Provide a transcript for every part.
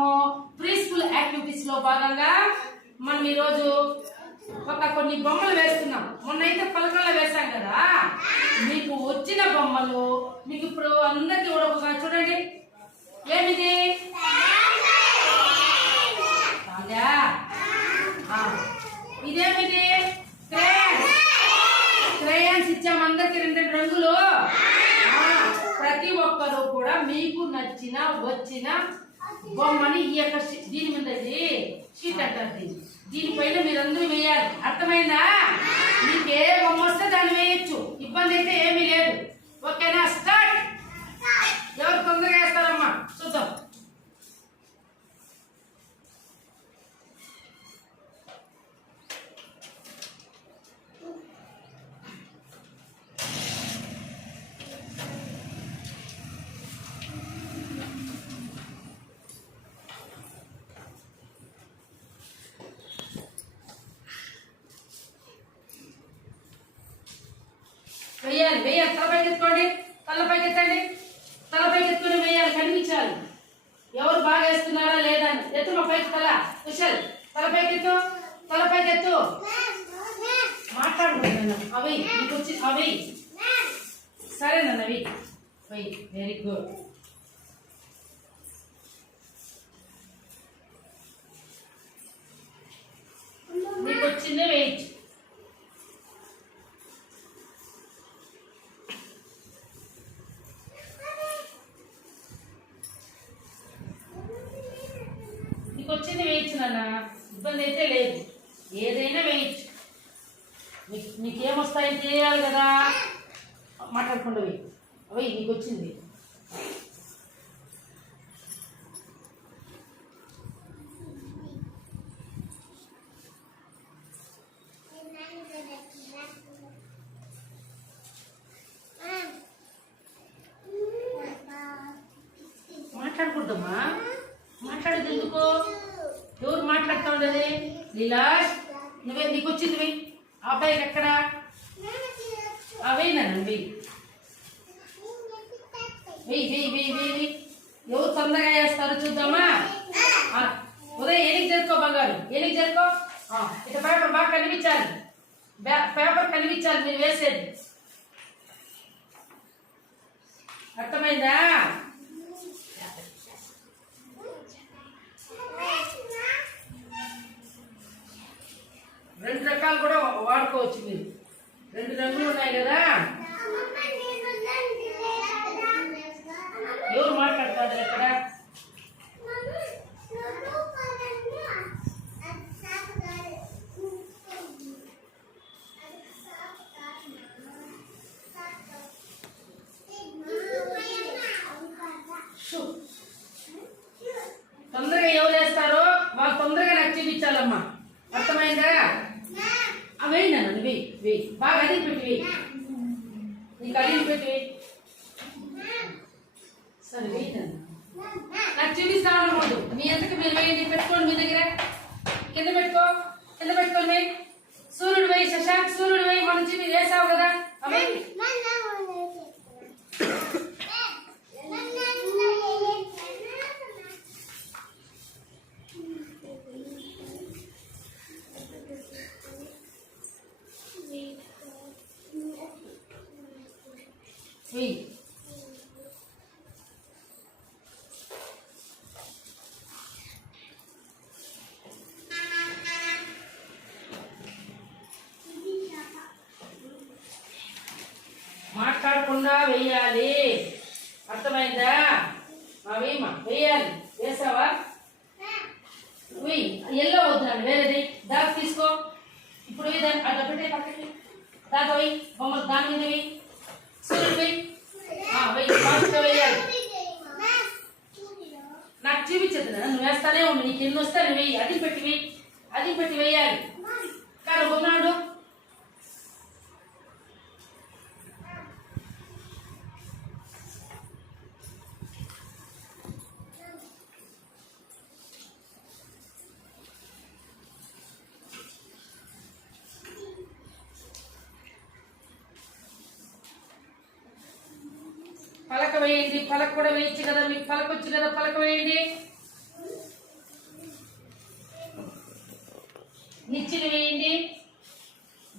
మనము pre school activities లో భాగంగా మనం ఈరోజు కొన్ని బొమ్మలు వేస్తున్నాం. మొన్న అయితే పలకల్లో వేసాం కదా. మీకు వచ్చిన బొమ్మలు మీకు ఇప్పుడు అందరికి కూడా చూడండి. ఏమిది? ఇదేమిది? క్రేయాన్స్ ఇచ్చాము అందరికి, రెండు రంగులు. ప్రతి ఒక్కరు కూడా మీకు నచ్చిన వచ్చిన బొమ్మని ఈ యొక్క దీని మీద షీట్ అంటారు. దీనిపైన మీరందరూ వేయాలి. అర్థమైందా? మీకు ఏ బొమ్మ వస్తే దాన్ని వేయచ్చు, ఇబ్బంది అయితే ఏమీ లేదు. ఓకేనా? స్టార్ట్. ఎవరు తొందరగా వేస్తారమ్మా చూద్దాం. వేయాలి వేయాలి. తలపైకి ఎత్తుకోండి, తలపైకి ఎత్తండి, తలపైకి ఎత్తుకొని వేయాలి, కనిపించాలి ఎవరు బాగా వేస్తున్నారా లేదా అని. ఎత్తు మా పైకి తల. కుశల్ తలపైకి ఎత్తు, తలపైకి ఎత్తు. మాట్లాడుకుంటున్నా అవి నీకు వచ్చి అవి సరేనన్న అవి వెరీ గుడ్. నీకు వచ్చిందే వేయచ్చు. వచ్చింది వేయచ్చు నాన్న, ఇబ్బంది అయితే లేదు. ఏదైనా వేయచ్చు. నీకేమొస్తాయి చేయాలి కదా. మాట్లాడకుండా అవి నీకు వచ్చింది. మాట్లాడకూడదమ్మా, మాట్లాడేది ఎందుకు? ఎవరు మాట్లాడుతా ఉండేది? లీలాష్ నువ్వే, నీకు వచ్చింది వెయ్యి. ఆ అబ్బాయికి ఎక్కడ వేయినాను వెయ్యి వెయ్యి వెయ్యి వెయ్యి వెయ్యి. ఎవరు తొందరగా వేస్తారు చూద్దామా? ఉదయం ఏనికి చేరుకో బంగారు, ఏనికి చేరుకో. ఇట్లా పేపర్ బాగా కనిపించాలి, పేపర్ కనిపించాలి మీరు వేసేది. అర్థమైందా? రెండు రకాలు కూడా వాడుకోవచ్చు మీరు. రెండు రంగులు ఉన్నాయి కదా. ఎవరు మాట్లాడతారు ఎక్కడ? తొందరగా ఎవరు వేస్తారో వాళ్ళు తొందరగా నాకు చూపించాలమ్మా. అర్థమైందా? వేయి నన్ను వెయ్యి వెయ్యి. బాగా అడిగి పెట్టి వెయ్యి, నీకు అడిగి పెట్టి వెయ్యి. సరే వెయ్యి నన్ను, నాకు చూపిస్తా ఉండకూడదు. మీ అంతకు మీరు వేయండి, పెట్టుకోండి మీ దగ్గర. కింద పెట్టుకో, కింద పెట్టుకోండి. సూర్యుడు వేయి శశాంక్, సూర్యుడు వేయి. మన చూపి వేసావు కదా అవి. మాట్లాడకుండా వేయాలి. అర్థమైందా? అవేమా వేయాలి. వేసావా? ఎల్లో వద్దాను, వేరేది దాకా తీసుకో. ఇప్పుడు దాన్ని అట్లా పెట్టే పక్కకి దాకా వెయ్యి. బొమ్మ దాని మీద వెయ్యి. సూర్యుడు వెయ్యి వెయ్యి. ఫాస్ట్గా వేయాలి. నాకు చూపించదు కదా, నువ్వు వేస్తానే ఉండు. నీకు ఎన్ని వస్తే నువ్వు వెయ్యి. అది పెట్టి వెయ్యి, అది పెట్టి వేయాలి. కానీ ఉన్నాడు పలక వేయండి. పలక కూడా వేయచ్చు కదా, మీకు పలక వచ్చు కదా, పలక వేయండి. నిచ్చెన వేయండి.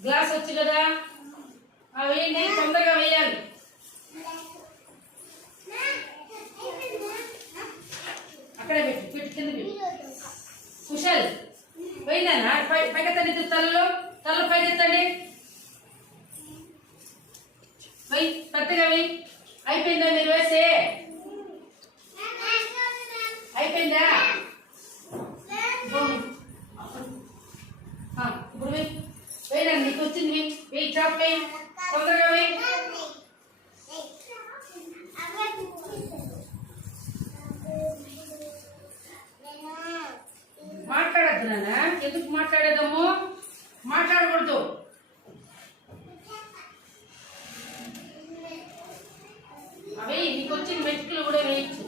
గ్లాస్ వచ్చు కదా, వేయండి, తొందరగా వేయాలి. అక్కడే పెట్టి పెట్టి కింద పెట్టి. కుశల్ వేయనా? పైకెత్తండి, తలలో పైకెత్తండి. వెయ్యి, పెద్దగా వెయ్యి. అయిపోయిందా మీరు వేసే? అయిపోయిందా? ఇప్పుడు వెయ్యి, వేయనండి, నీకు వచ్చింది వెయ్యి. వెయ్యి, చాప్ వెయ్యి, తొందరగా వెయ్యి. మాట్లాడద్దు నాన్న, ఎందుకు మాట్లాడేదమ్ము? మాట్లాడకూడదు. అవే నీకు వచ్చిన మెతుకులు కూడా వేయచ్చు.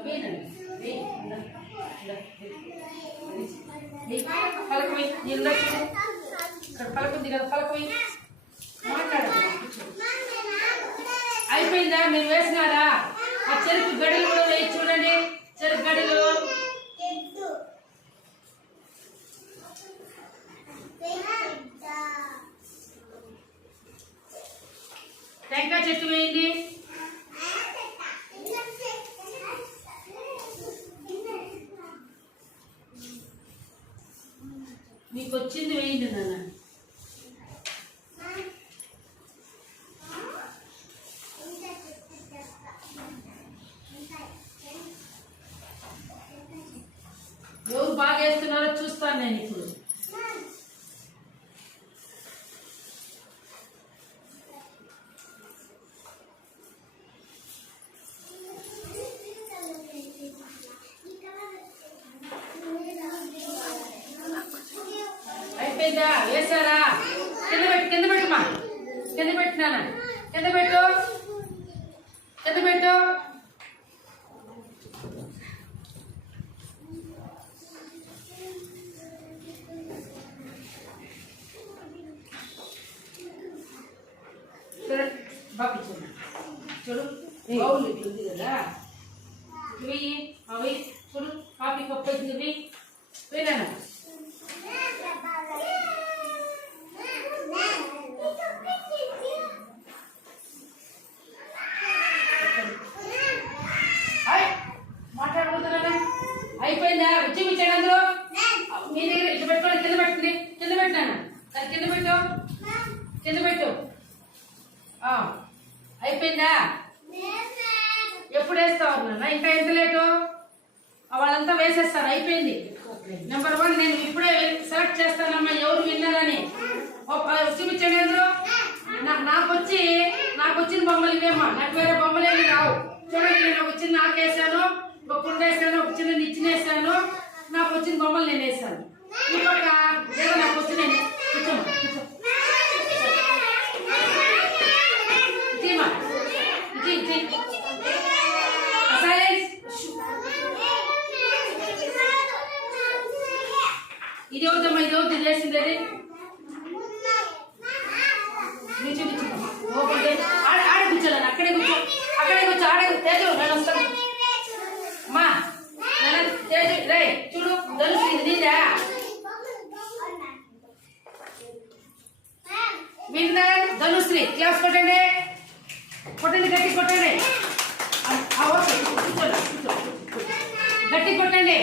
అవేనండి, పలక వేయి. ఇక్కడ పలక ఉంది కదా, పలక వేయి. మాట్లాడదు. అయిపోయిందా? మీరు వేసినారా? ఆ చెరుకు గడిలు కూడా వేయి. చూడండి, చెరుకు గడిలు. టెంకాయ చెట్టు వేయండి. మీకు వచ్చింది వేయండి నాన్న. ఎవరు బాగా వేస్తున్నారో చూస్తాను నేను ఇప్పుడు. అయిపోయిందా? వేసారా? కింద పెట్టుమా. కింద పెట్టినానా? కింద పెట్టు. చూడు, బౌల్ ఉంది కదా, వెయ్యి. అవి చూడు, కాఫీ కప్ అవుతుంది. వేయనా? మాట్లాడబోతున్నారా? అయిపోయిందా? చూపించాడు అందరూ. మీ దగ్గర ఇట్లా పెట్టుకోండి. కింద పెట్టినాను. కింద పెట్టు. అయిపోయిందా? ఎప్పుడు వేస్తావు నాన్న? ఇంకా ఎంత లేటు? వాళ్ళంతా వేసేస్తారు. అయిపోయింది. నెంబర్ 1 నేను ఇప్పుడే సెలెక్ట్ చేస్తానమ్మా ఎవరు విన్నారని. చూపించండి అందరూ. నాకు వచ్చిన బొమ్మలు ఇవేమ్మా. నాకు వేరే బొమ్మలు ఏమి రావు. చూడండి, నేను ఒక చిన్న ఆకు వేసాను, ఒక కుండ వేసాను, ఒక చిన్న నిచ్చెన వేసాను. నాకు వచ్చిన బొమ్మలు నేను వేసాను. ఈ పక్క ఏదో నాకు వచ్చి నేను ఇది అవుతామ్మా. ఇది అవుతుంది చేసింది. అది నేను చూపించమ్మా. ఆడే కూర్చోలేను. అక్కడే కూర్చో. ఆడే తేజు, నేను వస్తాను అమ్మా. తేజు రే, చూడు, ధనుష్ ఇది నీదా? విన్నర్ ధనుశ్రీ. క్లాస్ కొట్టండి, గట్టి కొట్టండి. గట్టి కొట్టండి.